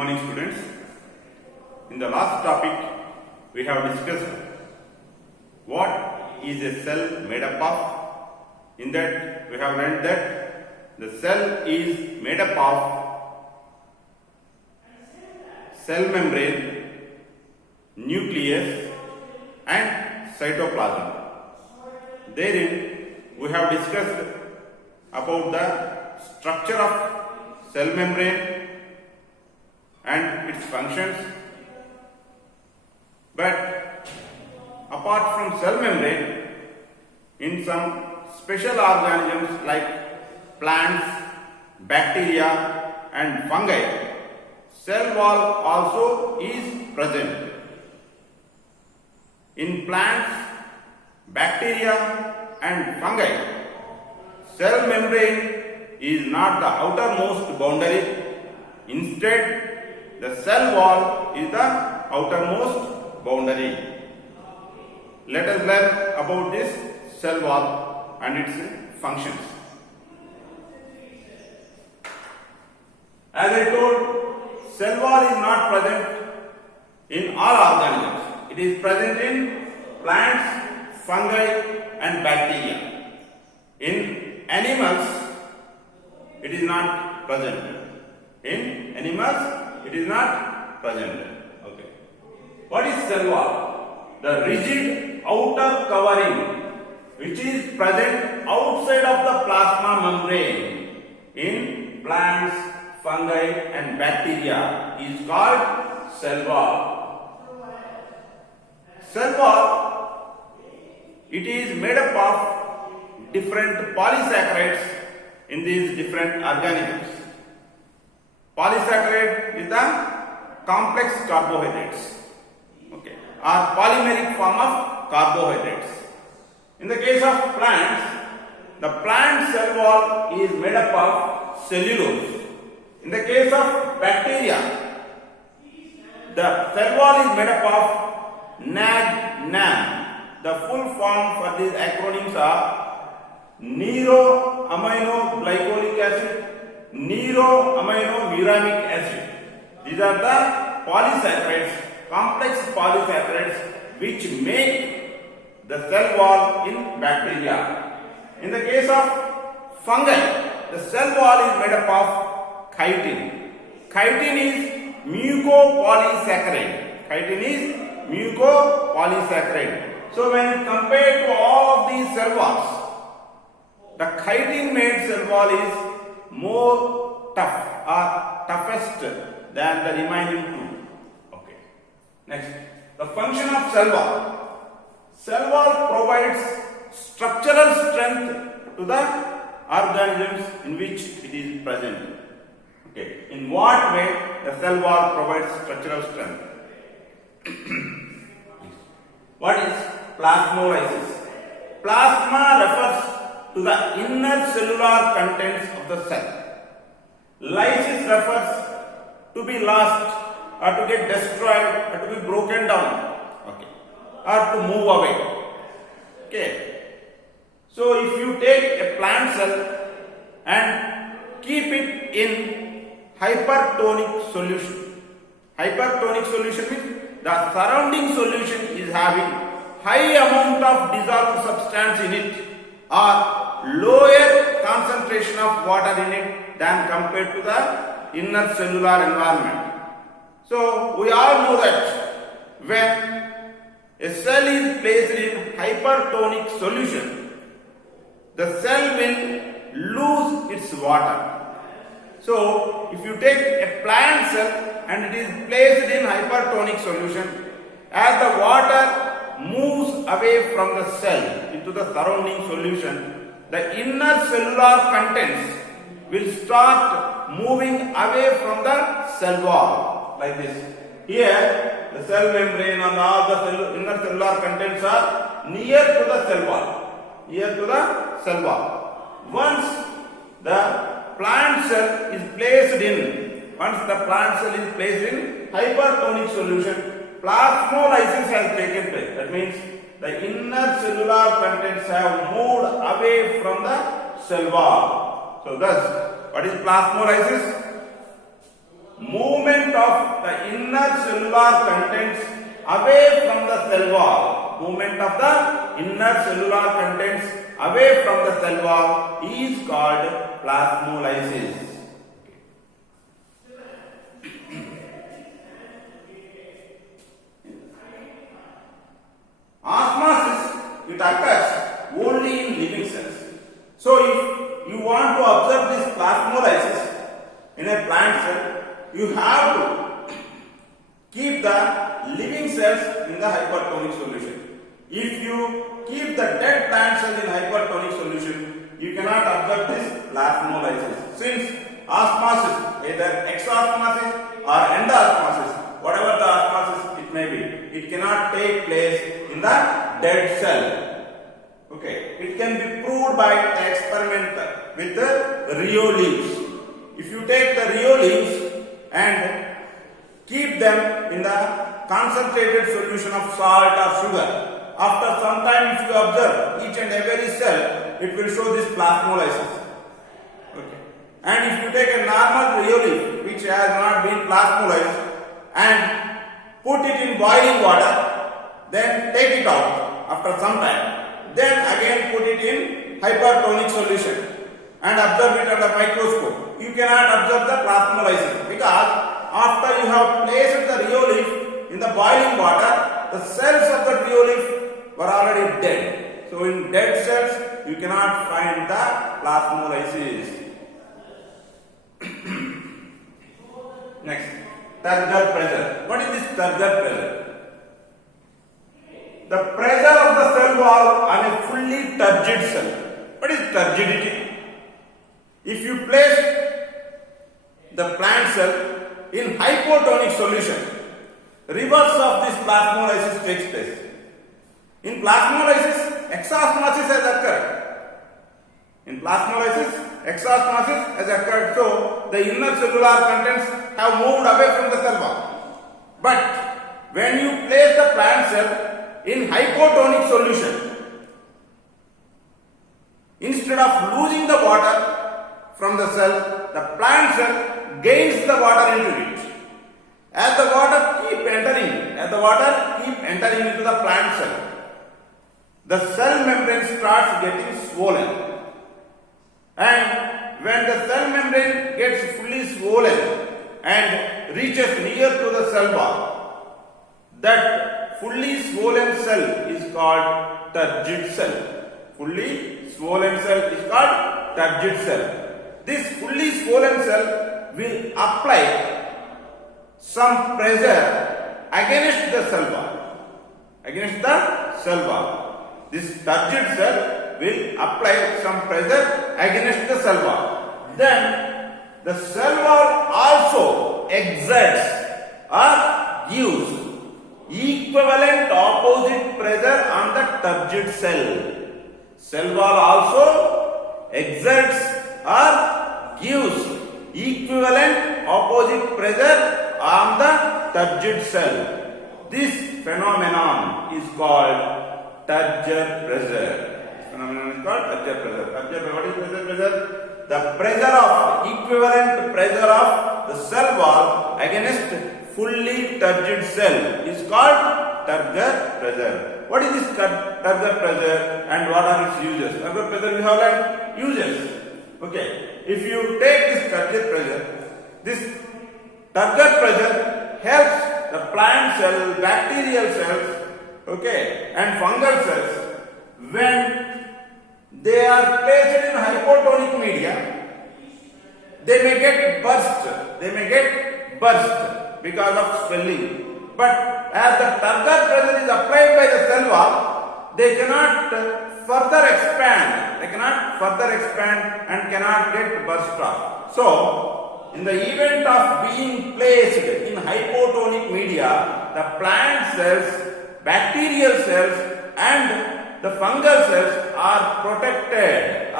morning, students. In the last topic, we have discussed what is a cell made up of. In that, we have learned that the cell is made up of cell membrane, nucleus and cytoplasm. Therein, we have discussed about the structure of cell membrane and its functions. But apart from cell membrane, in some special organisms like plants, bacteria and fungi, cell wall also is present. In plants, bacteria and fungi, cell membrane is not the outermost boundary. Instead, the cell wall is the outermost boundary. Let us learn about this cell wall and its functions. As I told, cell wall is not present in all organisms. It is present in plants, fungi and bacteria. In animals, it is not present. In animals, it is not present. Okay. What is cell wall? The rigid outer covering which is present outside of the plasma membrane in plants, fungi and bacteria is called cell wall. Cell wall, it is made up of different polysaccharides in these different organisms. Polysaccharide is the complex carbohydrates, okay, or polymeric form of carbohydrates. In the case of plants, the plant cell wall is made up of cellulose. In the case of bacteria, the cell wall is made up of NAD/NAM. The full form for these acronyms are neuro-aminoglycolic acid, neuro-aminomuramic acid. These are the polysaccharides, complex polysaccharides which make the cell wall in bacteria. In the case of fungi, the cell wall is made up of chitin. Chitin is mucopolysaccharide. Chitin is mucopolysaccharide. So when compared to all of these cell walls, the chitin made cell wall is more tough or toughest than the remaining two. Okay. Next, the function of cell wall. Cell wall provides structural strength to the organisms in which it is present. Okay. In what way the cell wall provides structural strength? What is plasmolysis? Plasma refers to the inner cellular contents of the cell. Lysis refers to be lost or to get destroyed or to be broken down, okay, or to move away. Okay. So if you take a plant cell and keep it in hypertonic solution. Hypertonic solution means the surrounding solution is having high amount of dissolved substance in it or lower concentration of water in it than compared to the inner cellular environment. So we all know that when a cell is placed in hypertonic solution, the cell will lose its water. So if you take a plant cell and it is placed in hypertonic solution, as the water moves away from the cell into the surrounding solution, the inner cellular contents will start moving away from the cell wall like this. Here the cell membrane and all the inner cellular contents are near to the cell wall. Near to the cell wall. Once the plant cell is placed in hypertonic solution, plasmolysis has taken place. That means the inner cellular contents have moved away from the cell wall. So thus, what is plasmolysis? movement of the inner cellular contents away from the cell wall. Movement of the inner cellular contents away from the cell wall is called plasmolysis. Osmosis, it occurs only in living cells. So if you want to observe this plasmolysis in a plant cell, you have to keep the living cells in the hypertonic solution. If you keep the dead plant cell in hypertonic solution, you cannot observe this plasmolysis. Since osmosis, either exosmosis or endosmosis, whatever the osmosis it may be, it cannot take place in the dead cell. Okay, it can be proved by experiment with the Rio leaves. If you take the Rio leaves and keep them in the concentrated solution of salt or sugar, after some time if you observe each and every cell, it will show this plasmolysis. Okay. And if you take a normal Rio leaf which has not been plasmolysed and put it in boiling water, then take it out after some time, then again put it in hypertonic solution and observe it under microscope. You cannot observe the plasmolysis because after you have placed the Rio leaf in the boiling water, the cells of the Rio leaf were already dead. So in dead cells, you cannot find the plasmolysis. Next, turgor pressure. What is this turgor pressure? The pressure of the cell wall on a fully turgid cell. What is turgidity? If you place the plant cell in hypotonic solution, reverse of this plasmolysis takes place. In plasmolysis, exosmosis has occurred. In plasmolysis, exosmosis has occurred. So the inner cellular contents have moved away from the cell wall. But when you place the plant cell in hypotonic solution, instead of losing the water from the cell, the plant cell gains the water into it. As the water keep entering into the plant cell, the cell membrane starts getting swollen. And when the cell membrane gets fully swollen and reaches near to the cell wall, that fully swollen cell is called turgid cell. Fully swollen cell is called turgid cell. This fully swollen cell will apply some pressure against the cell wall. This turgid cell will apply some pressure against the cell wall. Then the cell wall also exerts or gives equivalent opposite pressure on the turgid cell. Cell wall also exerts or gives equivalent opposite pressure on the turgid cell. This phenomenon is called turgor pressure. This phenomenon is called turgor pressure. What is turgor pressure? The pressure of equivalent pressure of the cell wall against fully turgid cell is called turgor pressure. What is this turgor pressure and what are its uses? Turgor pressure we have learned uses. Okay, if you take this turgor pressure helps the plant cell, bacterial cells, okay, and fungal cells when they are placed in hypotonic media. They may get burst because of swelling. But as the turgor pressure is applied by the cell wall, they cannot further expand. And cannot get burst off. So, in the event of being placed in hypotonic media, the plant cells, bacterial cells, and the fungal cells are protected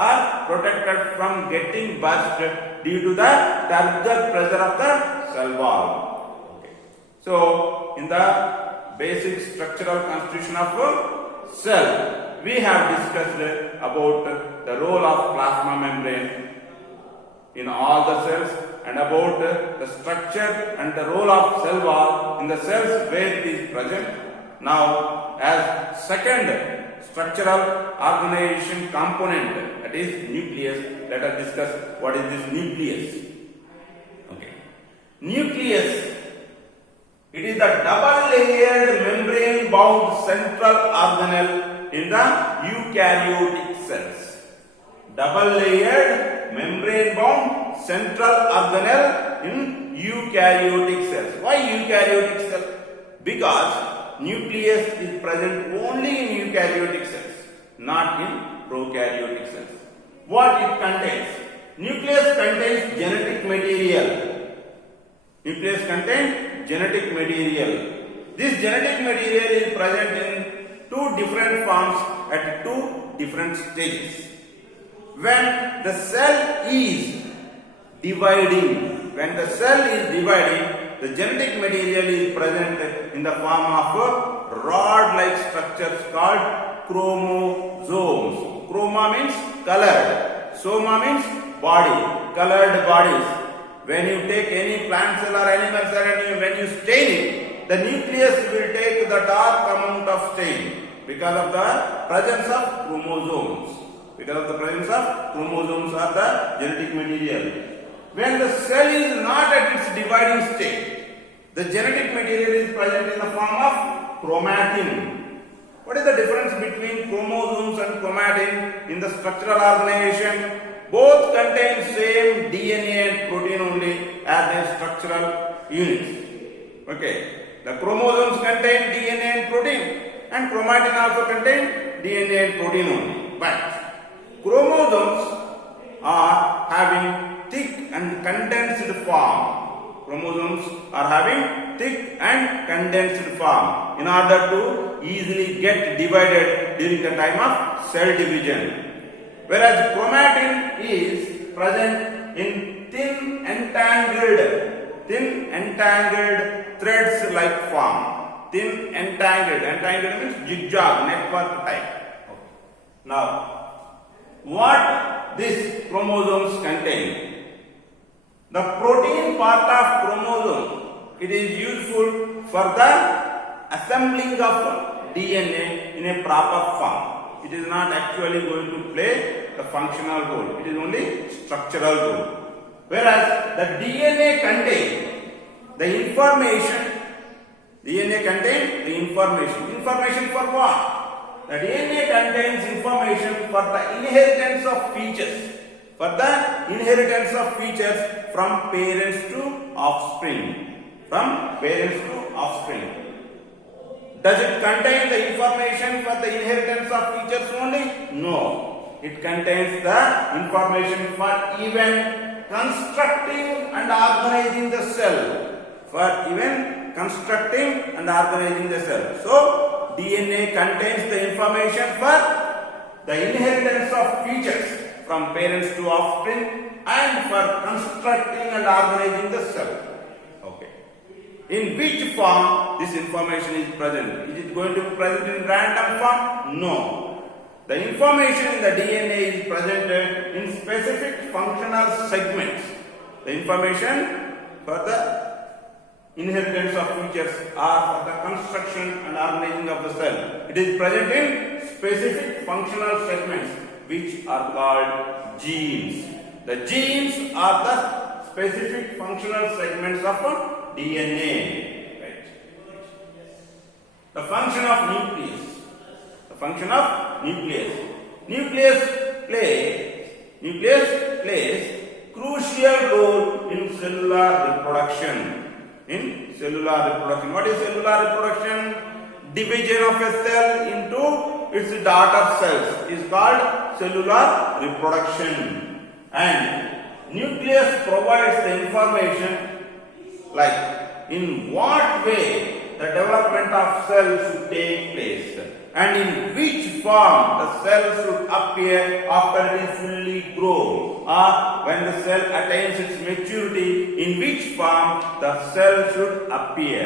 from getting burst due to the turgor pressure of the cell wall. Okay. So, in the basic structural constitution of a cell, we have discussed about the role of plasma membrane in all the cells and about the structure and the role of cell wall in the cells where it is present. Now, as second structural organization component, that is nucleus, let us discuss what is this nucleus. Okay. Nucleus, it is the double-layered membrane-bound central organelle in the eukaryotic cells. Double-layered membrane-bound central organelle in eukaryotic cells. Why eukaryotic cell? Because nucleus is present only in eukaryotic cells, not in prokaryotic cells. What it contains? Nucleus contains genetic material. Nucleus contains genetic material. This genetic material is present in two different forms at two different stages. When the cell is dividing, the genetic material is present in the form of rod-like structures called chromosomes. Chroma means colored, soma means body, colored bodies. When you take any plant cell or animal cell and when you stain it, the nucleus will take the dark amount of stain because of the presence of chromosomes. Because of the presence of chromosomes or the genetic material. When the cell is not at its dividing state, the genetic material is present in the form of chromatin. What is the difference between chromosomes and chromatin in the structural organization? Both contain same DNA and protein only as their structural units. Okay. The chromosomes contain DNA and protein, and chromatin also contain DNA and protein only. But chromosomes are having thick and condensed form. Chromosomes are having thick and condensed form in order to easily get divided during the time of cell division. Whereas chromatin is present in thin entangled threads like form. Thin entangled means zigzag network type. Okay. Now, what these chromosomes contain? The protein part of chromosome, it is useful for the assembling of DNA in a proper form. It is not actually going to play the functional role. It is only structural role. Whereas the DNA contains the information. DNA contains the information. Information for what? The DNA contains information for the inheritance of features. For the inheritance of features from parents to offspring. From parents to offspring. Does it contain the information for the inheritance of features only? No. It contains the information for even constructing and organizing the cell. So, DNA contains the information for the inheritance of features from parents to offspring and for constructing and organizing the cell. In which form this information is present? Is it going to be present in random form? No. The information in the DNA is presented in specific functional segments. The information for the inheritance of features or for the construction and organizing of the cell. It is present in specific functional segments which are called genes. The genes are the specific functional segments of DNA. Right. The function of nucleus. Nucleus plays crucial role in cellular reproduction. What is cellular reproduction? Division of a cell into its daughter cells is called cellular reproduction. And nucleus provides the information like in what way the development of cells should take place and in which form the cell should appear after it is fully grown, or when the cell attains its maturity, in which form the cell should appear.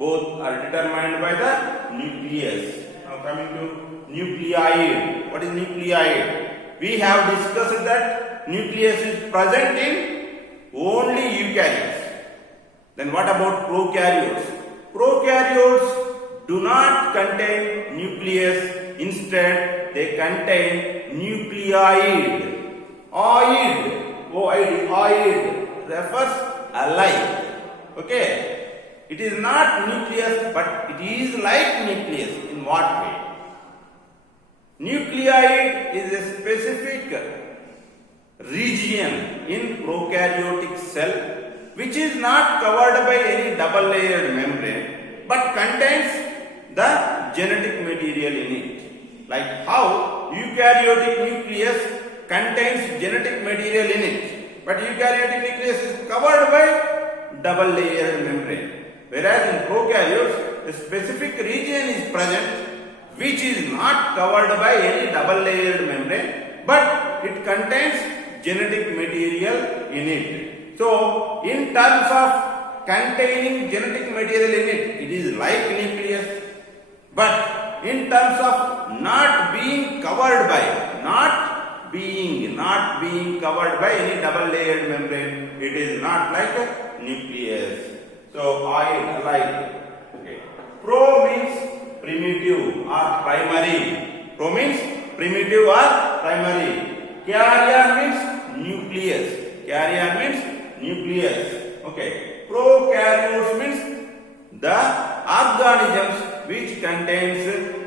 Both are determined by the nucleus. Now coming to nucleoid. What is nucleoid? We have discussed that nucleus is present in only eukaryotes. Then what about prokaryotes? Prokaryotes do not contain nucleus. Instead, they contain nucleoid. Oid refers alike. Okay. It is not nucleus, but it is like nucleus. In what way? Nucleoid is a specific region in prokaryotic cell which is not covered by any double layered membrane but contains the genetic material in it. Like how eukaryotic nucleus contains genetic material in it, but eukaryotic nucleus is covered by double layered membrane. Whereas in prokaryotes, a specific region is present which is not covered by any double layered membrane, but it contains genetic material in it. So, in terms of containing genetic material in it, it is like nucleus, but in terms of not being covered by, not being covered by any double layered membrane, it is not like a nucleus. So, I like. Okay. Pro means primitive or primary. Pro means primitive or primary. Carrier means nucleus. Carrier means nucleus. Okay. Prokaryotes means the organisms which contains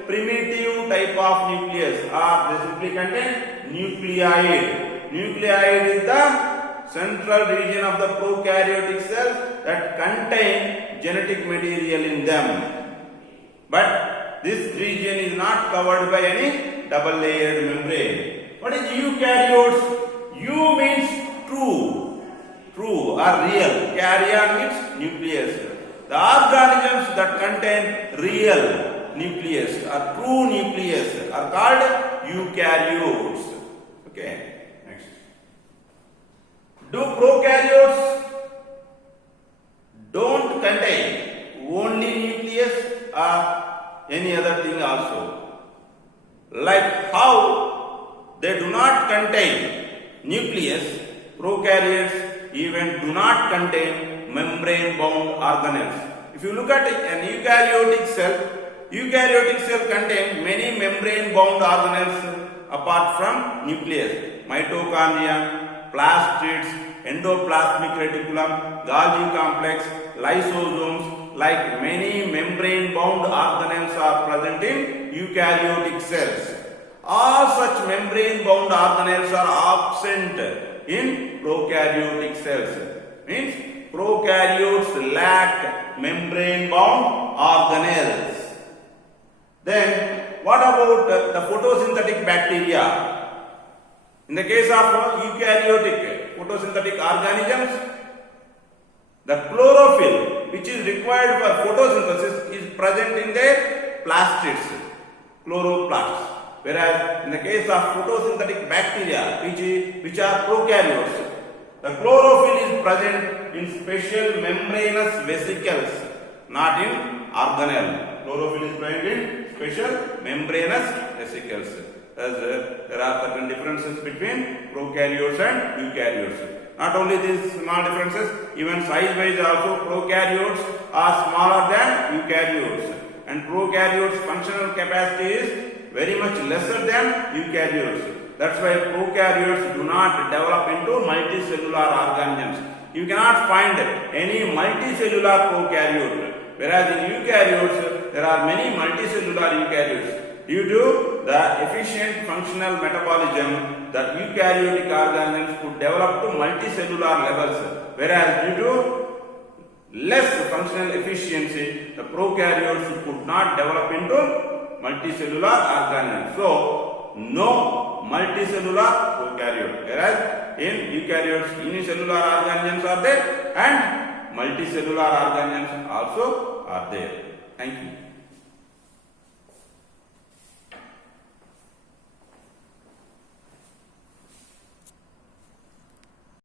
primitive type of nucleus, or they simply contain nucleoid. Nucleoid is the central region of the prokaryotic cell that contain genetic material in them. But this region is not covered by any double layered membrane. What is eukaryotes? Eu means true or real. Carrier means nucleus. The organisms that contain real nucleus or true nucleus are called eukaryotes. Okay. Next. Do prokaryotes don't contain only nucleus or any other thing also? Like how they do not contain nucleus, prokaryotes even do not contain membrane bound organelles. If you look at an eukaryotic cell contains many membrane bound organelles apart from nucleus. Mitochondria, plastids, endoplasmic reticulum, Golgi complex, lysosomes, like many membrane bound organelles are present in eukaryotic cells. All such membrane bound organelles are absent in prokaryotic cells. Means prokaryotes lack membrane bound organelles. Then what about the photosynthetic bacteria? In the case of eukaryotic photosynthetic organisms, the chlorophyll which is required for photosynthesis is present in their plastids, chloroplasts. Whereas in the case of photosynthetic bacteria which are prokaryotes, the chlorophyll is present in special membranous vesicles, not in organelle. Chlorophyll is present in special membranous vesicles. As there are certain differences between prokaryotes and eukaryotes. Not only these small differences, even size-wise also prokaryotes are smaller than eukaryotes, and prokaryotes' functional capacity is very much lesser than eukaryotes. That's why prokaryotes do not develop into multicellular organisms. You cannot find any multicellular prokaryote, whereas in eukaryotes there are many multicellular eukaryotes. Due to the efficient functional metabolism, the eukaryotic organisms could develop to multicellular levels, whereas due to less functional efficiency, the prokaryotes could not develop into multicellular organisms. So, no multicellular prokaryote, whereas in eukaryotes unicellular organisms are there and multicellular organisms also are there. Thank you.